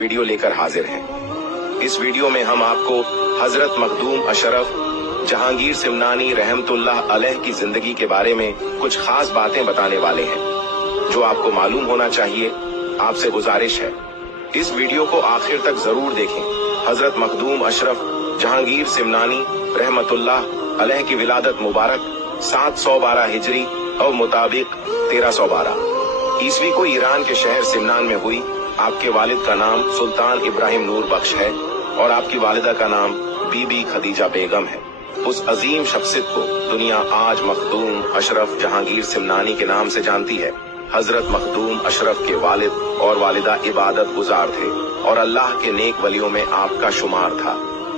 Video लेकर हाजिर हैं। इस वीडियो में हम आपको हजरत मखदूम अशरफ जहांगीर सिमनानी रहमतुल्लाह अलैह की जिंदगी के बारे में कुछ खास बातें बताने वाले हैं जो आपको मालूम होना चाहिए। आपसे गुजारिश है इस वीडियो को आखिर तक जरूर देखें। हजरत मखदूम अशरफ जहांगीर सिमनानी रहमतुल्लाह अलैह की विलादत मुबारक 712 हिजरी और मुताबिक 1312 ईस्वी को ईरान के शहर सिमनान में हुई। आपके वालिद का नाम सुल्तान इब्राहिम नूर बख्श है और आपकी वालिदा का नाम बीबी खदीजा बेगम है। उस अजीम शख्सियत को दुनिया आज मखदूम अशरफ जहांगीर सिमनानी के नाम से जानती है। हजरत मखदूम अशरफ के वालिद और वालिदा इबादत गुजार थे और अल्लाह के नेक वलियों में आपका शुमार था।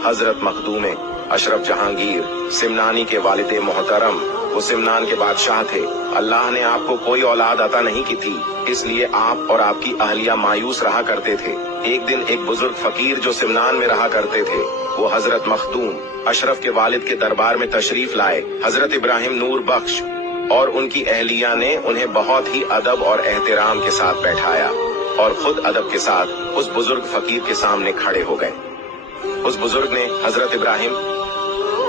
हजरत मखदूम अशरफ जहांगीर सिमनानी के वालिद मोहतरम वो सिमनान के बादशाह थे। अल्लाह ने आपको कोई औलाद अता नहीं की थी, इसलिए आप और आपकी अहलिया मायूस रहा करते थे। एक दिन एक बुजुर्ग फकीर जो सिमनान में रहा करते थे वो हजरत मखदूम अशरफ के वालिद के दरबार में तशरीफ लाए। हजरत इब्राहिम नूर बख्श और उनकी अहलिया ने उन्हें बहुत ही अदब और एहतराम के साथ बैठाया और खुद अदब के साथ उस बुजुर्ग फकीर के सामने खड़े हो गए। उस बुजुर्ग ने हजरत इब्राहिम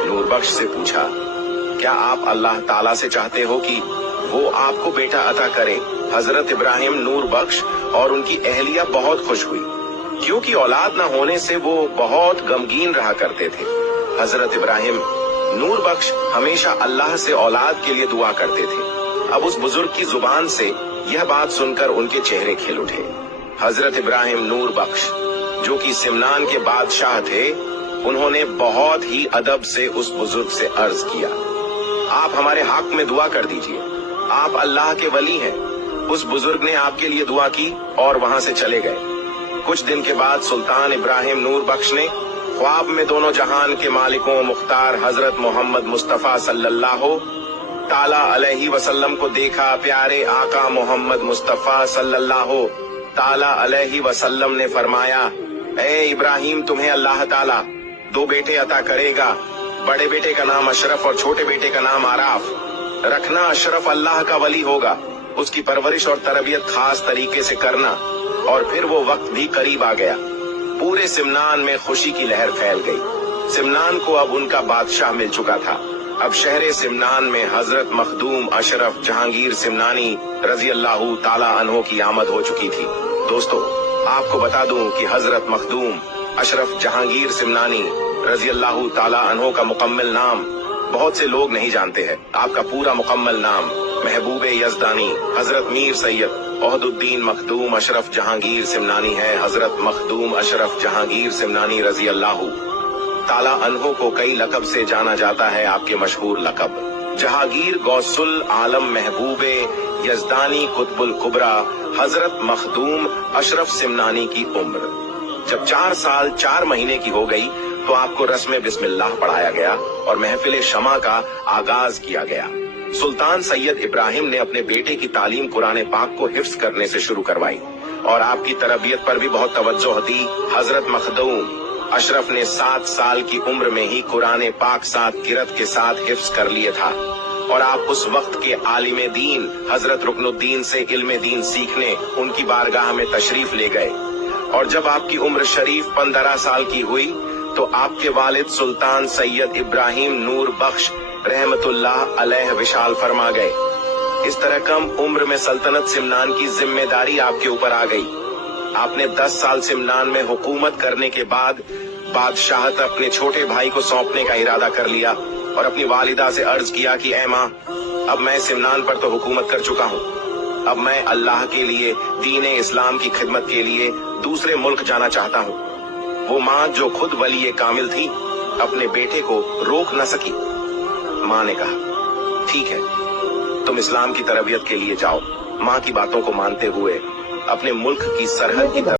नूर बख्श से पूछा, क्या आप अल्लाह ताला से चाहते हो कि वो आपको बेटा अता करे? हजरत इब्राहिम नूर बख्श और उनकी अहलिया बहुत खुश हुई क्योंकि औलाद न होने से वो बहुत गमगीन रहा करते थे। हजरत इब्राहिम नूर बख्श हमेशा अल्लाह से औलाद के लिए दुआ करते थे। अब उस बुजुर्ग की जुबान से यह बात सुनकर उनके चेहरे खिल उठे। हजरत इब्राहिम नूर बख्श जो कि सिमनान के बादशाह थे, उन्होंने बहुत ही अदब से उस बुजुर्ग से अर्ज किया, आप हमारे हक में दुआ कर दीजिए, आप अल्लाह के वली हैं। उस बुजुर्ग ने आपके लिए दुआ की और वहां से चले गए। कुछ दिन के बाद सुल्तान इब्राहिम नूर बख्श ने ख्वाब में दोनों जहान के मालिकों मुख्तार हजरत मोहम्मद मुस्तफा सल्लल्लाहु ताला अलैहि वसल्लम को देखा। प्यारे आका मोहम्मद मुस्तफा सल्लल्लाहु ताला अलैहि वसल्लम ने फरमाया, ए इब्राहिम, तुम्हें अल्लाह ताला दो बेटे अता करेगा। बड़े बेटे का नाम अशरफ और छोटे बेटे का नाम आराफ रखना। अशरफ अल्लाह का वली होगा, उसकी परवरिश और तरबियत खास तरीके से करना। और फिर वो वक्त भी करीब आ गया। पूरे सिमनान में खुशी की लहर फैल गई। सिमनान को अब उनका बादशाह मिल चुका था। अब शहर सिमनान में हजरत मखदूम अशरफ जहांगीर सिमनानी रजी अल्लाह ताला अन्हो की आमद हो चुकी थी। दोस्तों, आपको बता दूं कि हजरत मखदूम अशरफ जहांगीर सिमनानी रजी अल्लाह ताला अन्हो का मुकम्मल नाम बहुत से लोग नहीं जानते हैं। आपका पूरा मुकम्मल नाम महबूब यजदानी हजरत मीर सैयद ओहदुद्दीन मखदूम अशरफ जहांगीर सिमनानी है। हजरत मखदूम अशरफ जहांगीर सिमनानी रजी अल्लाह ताला अन्हो को कई लकब से जाना जाता है। आपके मशहूर लकब जहांगीर गौसुल आलम महबूबे यजदानी कुतुबुल कुबरा हजरत मखदूम अशरफ सिमनानी की उम्र जब 4 साल 4 महीने की हो गई तो आपको रस्म बिस्मिल्लाह पढ़ाया गया और महफिल शमा का आगाज किया गया। सुल्तान सैयद इब्राहिम ने अपने बेटे की तालीम कुरान पाक को हिफ्ज करने से शुरू करवाई और आपकी तरबियत पर भी बहुत तवज्जो दी। हजरत मखदूम अशरफ ने 7 साल की उम्र में ही कुरान पाक 7 किरत के साथ हिफ्ज कर लिए था और आप उस वक्त के आलिम दीन हजरत रुकनुद्दीन से इल्म दीन सीखने उनकी बारगाह में तशरीफ ले गए। और जब आपकी उम्र शरीफ 15 साल की हुई तो आपके वालिद सुल्तान सैयद इब्राहिम नूर बख्श रहमतुल्लाह अलैह विशाल फरमा गए। इस तरह कम उम्र में सल्तनत सिमनान की जिम्मेदारी आपके ऊपर आ गई। आपने 10 साल सिमनान में हुकूमत करने के बाद बादशाहत अपने छोटे भाई को सौंपने का इरादा कर लिया और अपनी वालिदा से अर्ज किया कि ऐ माँ, अब मैं सिमनान पर तो हुकूमत कर चुका हूँ, अब मैं अल्लाह के लिए दीन इस्लाम की खिदमत के लिए दूसरे मुल्क जाना चाहता हूँ। वो माँ जो खुद वली कामिल थी अपने बेटे को रोक न सकी। माँ ने कहा, ठीक है, तुम इस्लाम की तरबियत के लिए जाओ। माँ की बातों को मानते हुए अपने मुल्क की सरहद की तरफ